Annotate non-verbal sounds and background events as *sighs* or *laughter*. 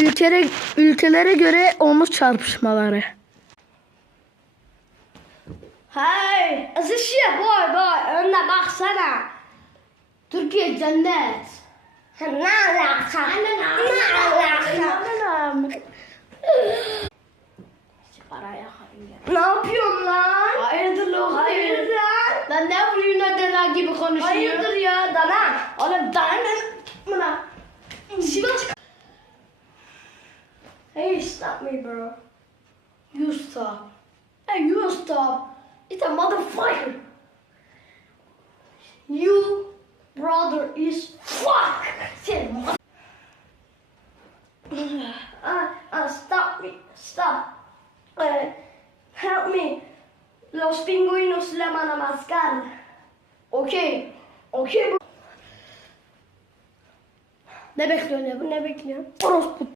ülkere, ülkelere göre omuz çarpışmaları. Hey, es ist hier, boy, boy, önüne baksana. Türkiye cennet. Ne alaka? Ne alaka? Paraya Ne yapıyorsun lan? Hayırdır lan? Hayırdır lan? Lan ne vuruyorsun dana gibi konuşuyorsun? Hayırdır ya dana? Oğlum dana Hey, stop me, bro. You stop. Hey, you stop. It's a motherfucker. You brother is fuck. Mother- uh, *sighs* uh, stop me. Stop. Uh, help me. Los pingüinos le van a mascar. Okay. Okay. bro. Ne bekliyorsun ya? Bu ne bekliyorsun? Orospu.